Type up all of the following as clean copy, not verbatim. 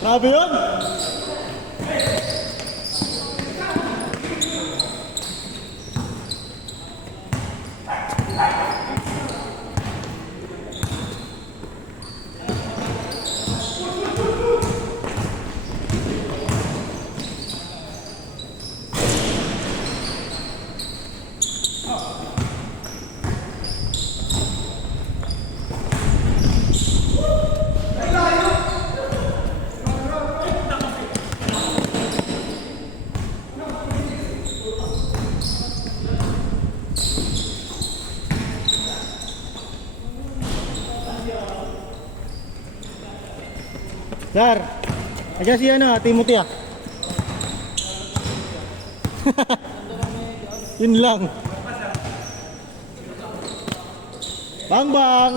Grabe yun! Sir, ayan si Timothy ah. Yun lang. Bang bang.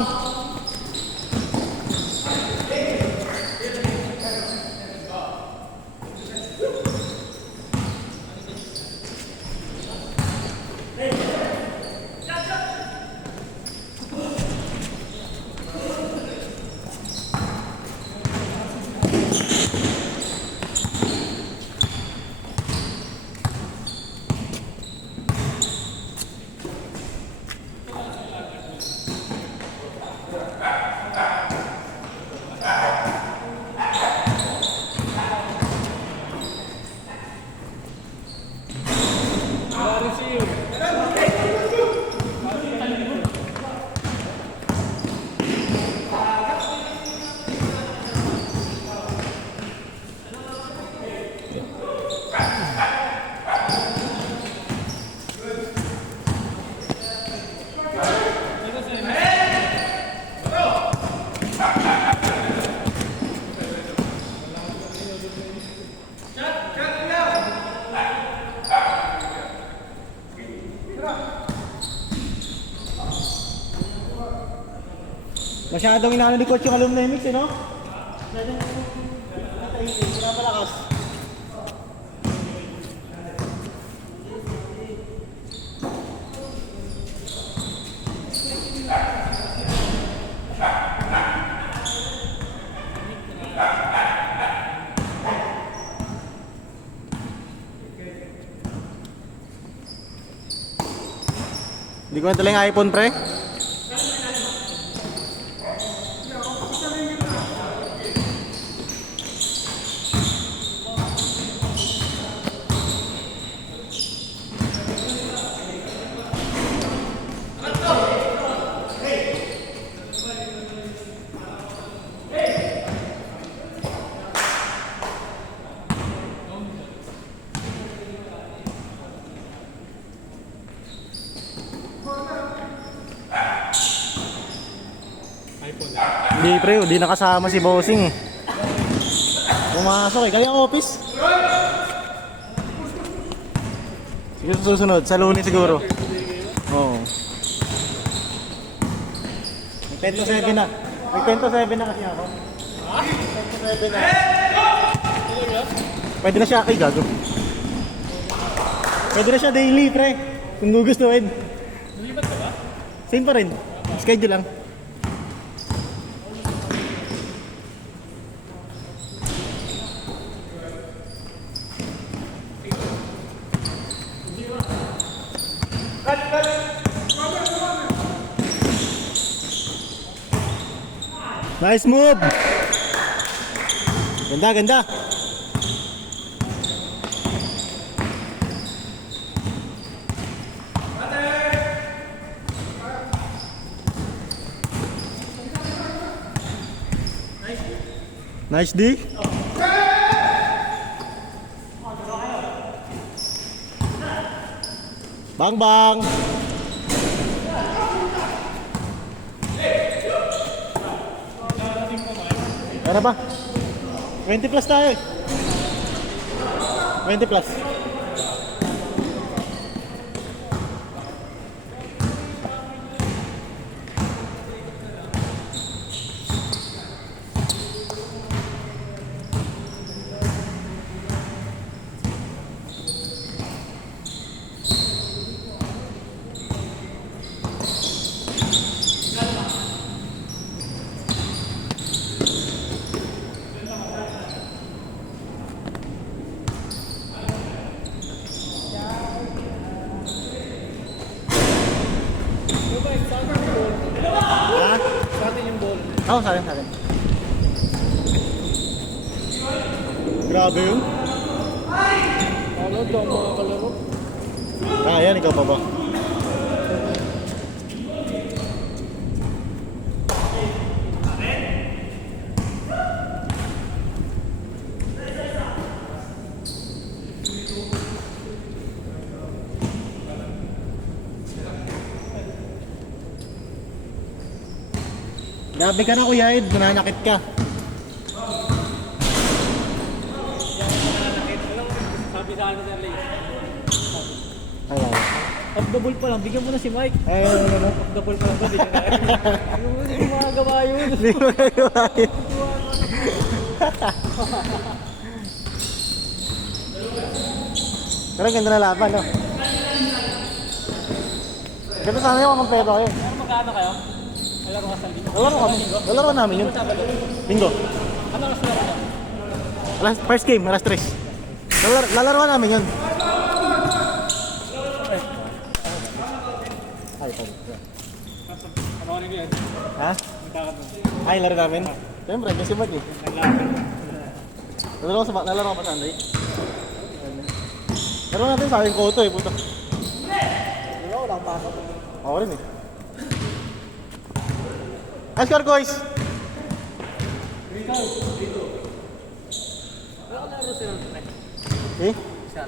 Masyadong inaano ni coach yung alumni mix no? Masyadong pinapalakas. Hindi ko na talang iPhone pre. Hindi pre, hindi nakasama si Bossing. Pumasok eh, kaya ang office. Siguro susunod, sa Lunes siguro. Oo. May 10 to 7 na. May 10 to 7 na kasi ako. Ha? 10 to 7 na. Pwede na siya kay gago. Pwede na siya daily pre. Kung gugustuhin. Nalipat ka ba? Same pa rin. Schedule lang. Nice move. Ganda, ganda. Nice D. Bang bang. Ano ba? 20 plus tayo. 20 plus. Oo, sa akin, sa akin. Grabe yun. Ano daw mga kalaro? Ah, yan, ikaw pa ba? Grabe ka na, Kuya Ed, nananakit ka. Sabi sa akin na Ay, ay. off the ball pa lang, bigyan mo na si Mike. Ay, ay, ay, ay. Off the ball pa lang ba, bigyan na. Hindi ko makagawa yun. Hindi mo nagawa yun. Pero ganda na laban, no? Ganda sana yung kampero kayo. Ano magkano kayo? Alam mo ka sa linggo? Lalaro kami. Lalaro namin yun. Bingo. Ano oras na ako? First game, alas 3. Lalaro namin yun. Ay, sorry. Ano rin yan? Ha? Ay, laro namin? Siyempre, kasi ba't eh. Lalaro ko pa Sunday. Laro natin sa aking koto eh, puto. Wala, walang pasok. Ako rin eh. Ay, score guys! Wala ko laro sila. Eh? Siya.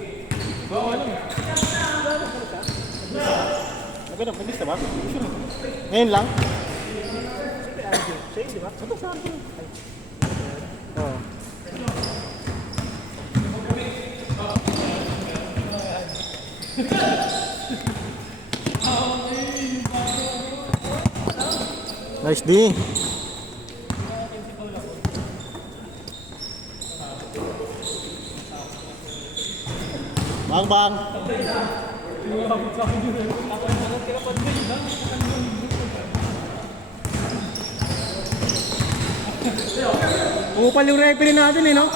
Maganda, mabilis na ba? Ngayon lang? Siya, di ba? Sabi sa akin. Oo. Nice D. Bang. Upal yung referee natin eh, no?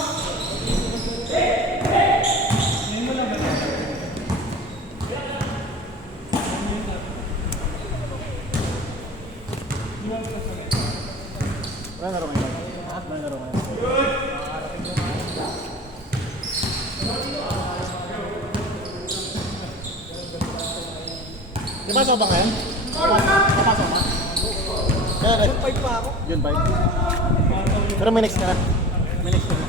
Wala na rin ngayon. Wala na rin ngayon. Di ba soba ngayon? Papasok ka? Kaya rin. Yung 5 pa ako. Yun ba? Pero may next ka na. May next ka na.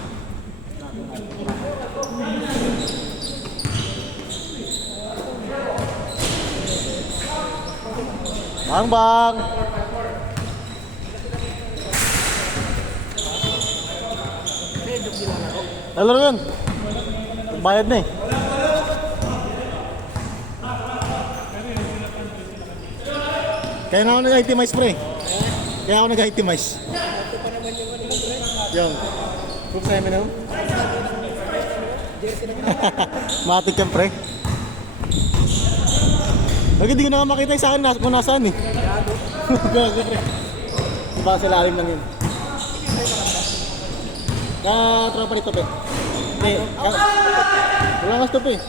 Bang! Lalaro yun. Bayad na eh. Kaya na ako nag-itemize pre. Kaya ako nag-itemize. Yung. Group 7 na. Matik yan pre. Lagi di ko na makita yung sa akin kung nasaan eh. Gago pre. Diba sa lalim lang yun. Tropa ni Tope. Hindi. Wala nga Tope.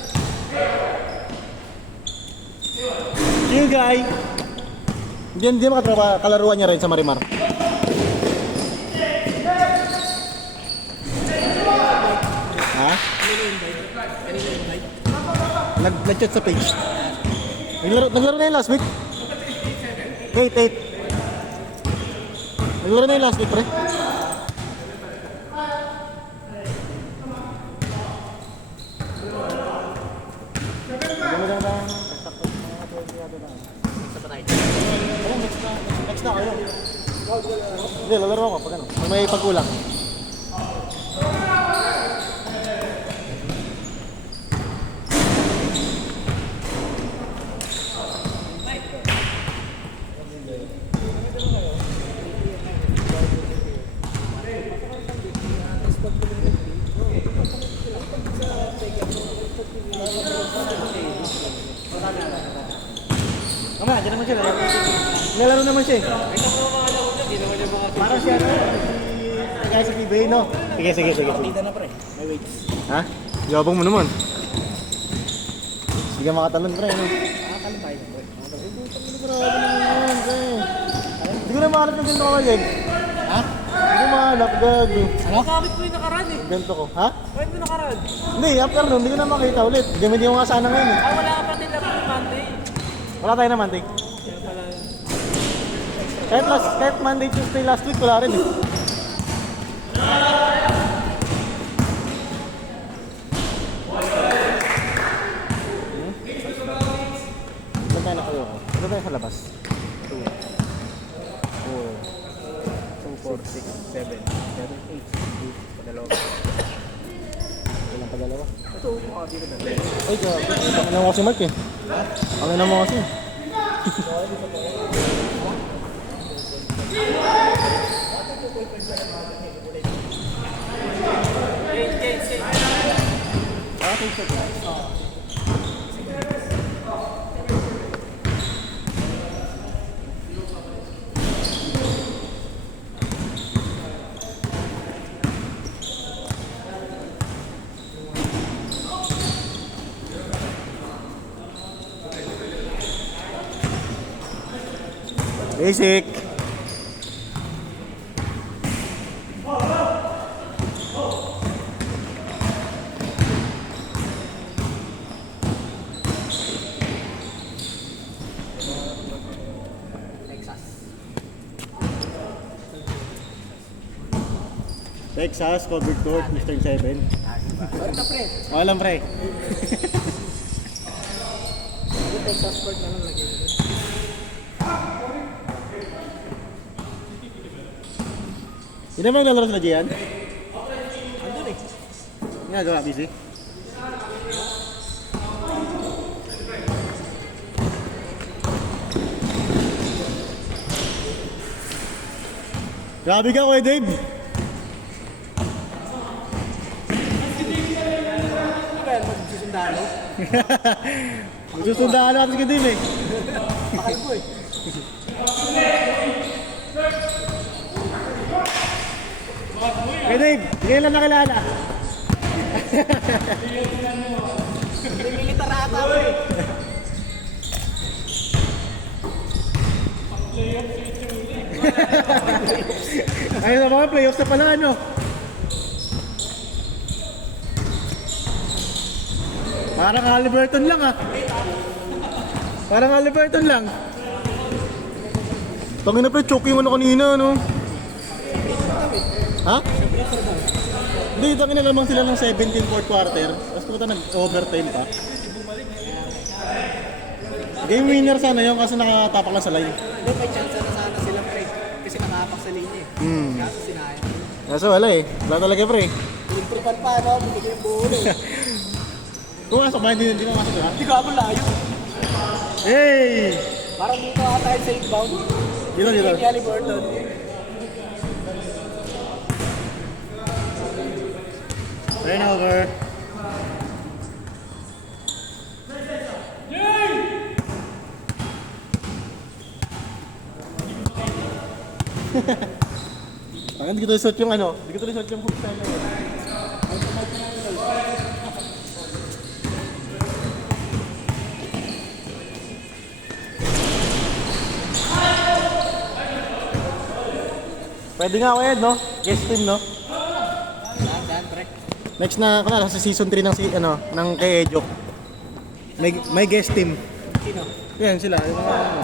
You guy. Hindi makatropa. Kalaruan niya rin sa Marimar. Ha? Nag-chat sa page. Naglaro na yung last week? 8. Naglaro na yung last week pre. Next na kayo. Hindi, lalaro ako pag ano. Pag may pagkulang. Mama, dyan naman siya. Nalaro naman siya eh. Parang siya kaya sa eBay, no? Sige. Dito na pre. May weights. Ha? Yabang mo naman. Sige makatalon pre, no? Nakakalimpay na pre. Hindi ko na makalap ng ganito ka, Jeg. Ha? Hindi ko mahanap, gago. Ano? Gamit ko yung nakaraan eh. Ganito ko. Ha? Bakit mo nakaraan? Hindi, after nun, hindi ko na makita ulit. Gamitin ko nga sana ngayon eh. Ah, wala ka pa din na Monday. Wala tayo na Monday. Kaya pala. Kahit Monday, Tuesday last week, wala rin eh. Saan tayo nakayo ko? Saan tayo sa labas? 2, 4, 2, 4, 6, 7, 7, 8, 8, padalawa. ilang pa dalawa? Ito, mukha dito na. Ay, grabe. Ang ina mo kasi Mark eh. Ang ina mo kasi. Ah, t-shirt na. Basic. Texas, covered court, Mr. 7. Walang pre. Texas Sport na lang lagi. Hindi naman naglalaro sila Gian? Andun eh. Nga, gawa, busy. Grabe ka, Kuya Dave. Well, magsusundalo. Susundaan natin si Dave eh. Pakal ko eh. Kuya Dave, ngayon lang nakilala. May militar ata ako eh. Ay, sa mga playoffs na pala ano. Parang Halliburton lang ah. Parang Halliburton lang. Tangin na pre, choke yung ano kanina no. Ha? Hindi, tangin na lamang sila ng 17 fourth quarter. Tapos pumunta nag-overtime pa. Game winner sana yun kasi nakatapak lang sa line. Hindi, may chance na sana sila pre. Kasi nakapak sa linya eh. Kaso sinayang. Kaso wala eh. Wala talaga pre. Pinagtripan pa no, binigay yung buo eh. Pumasok ba? Hindi pumasok ha? Hindi ko ako layo. Hey! Parang dito ata yung sa inbound. Dito. Kay Halliburton. Turnover. Hindi ko tuloy shot yung ano. Hindi ko tuloy shot yung hook time na yun. Pwede nga ako Ed, no? Guest team, no? Daan, pre. Next na, kunwari sa season 3 ng ng kay Ejok. May guest team. Sino? Yan sila, yung mga ano.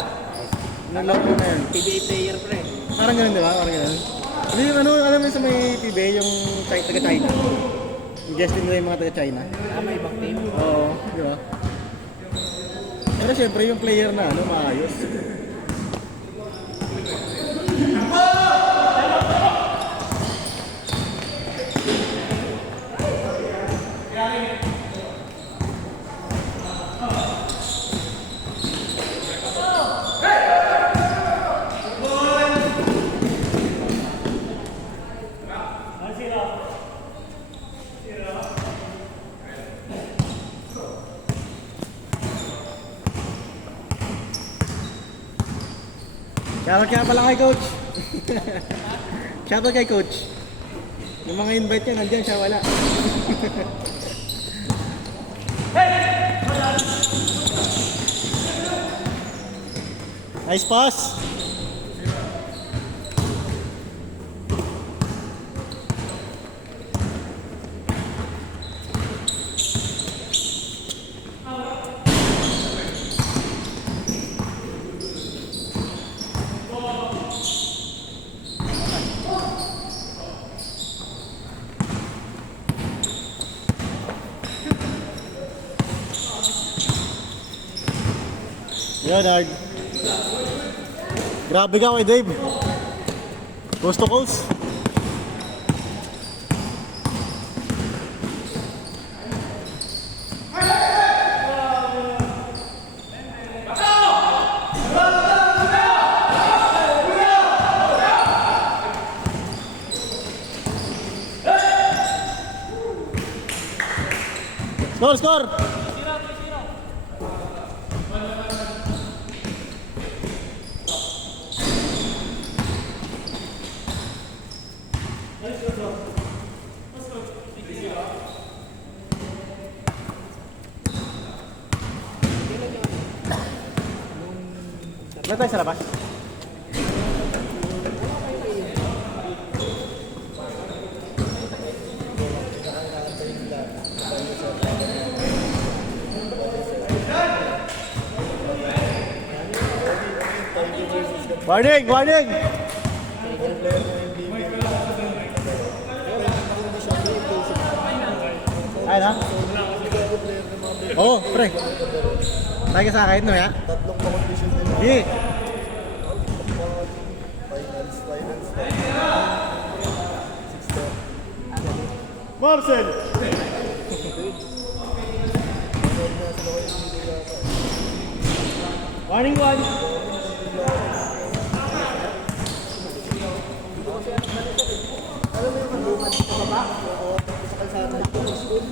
Naglaro na yan. PBA player, pre. Parang ganun, di ba? Parang ganun. Hindi yung ano, alam mo sa may PBA, yung taga-China. Yung guest team nila yung mga taga-China. Ah, may ibang team. Oo, di ba? Pero syempre yung player na ano, maayos. Shoutout kaya pala kay Coach. Shoutout kay Coach. Yung mga invite niya, nandiyan siya, wala. Nice pass. Leonard. Grabe ka kay Dave. Coast to coast. Score, score! Ba't tayo sa labas? Warning! Warning! Ayun ha? Oo, pre. Tayo ka sa akin, no ya? Tatlong competition nila. Hindi. Finals. Marcel! Warning one! Alam mo yung malumad sa baba? Oo, sa kalsada ng school.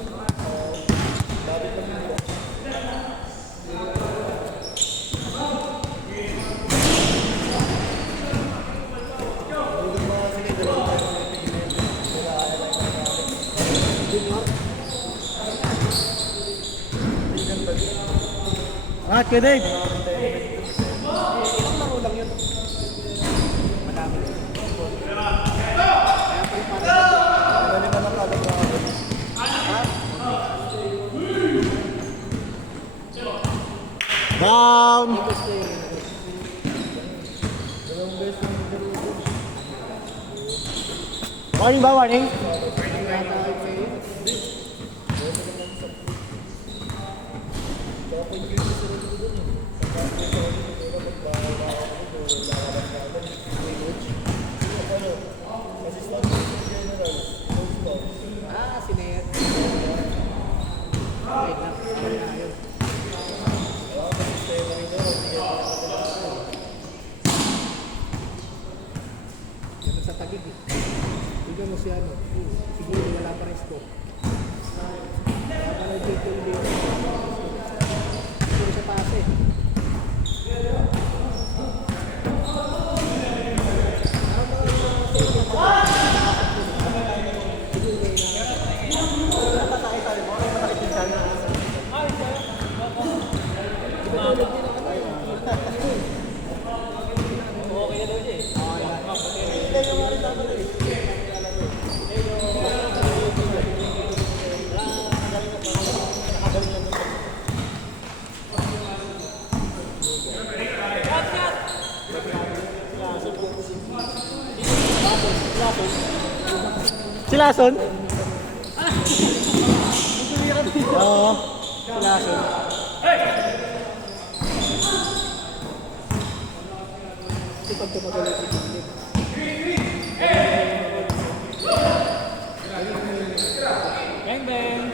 Angat ka, Dave! Ilang laro lang yun? Madami. Malima ng kada bracket. Down! Warning ba? Warning? Si Ned. Wait lang. Wala na yun. Ganun sa tagig eh. Tignan mo si ano. Siguro wala pa rin score. Kaya pala dito yung dito. Siguro siya pase. Si Lason? Oo. Si Lason. Kasi pag tumagal yung sigilid. Bang bang!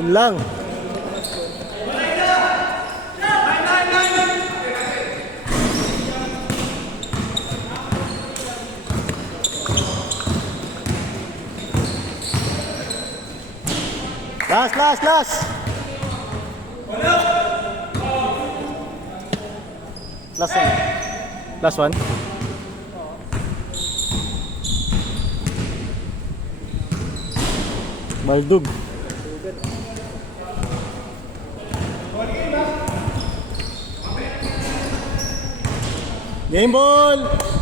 Yun lang. Last! Last one. Last one. Baldug. Game ball!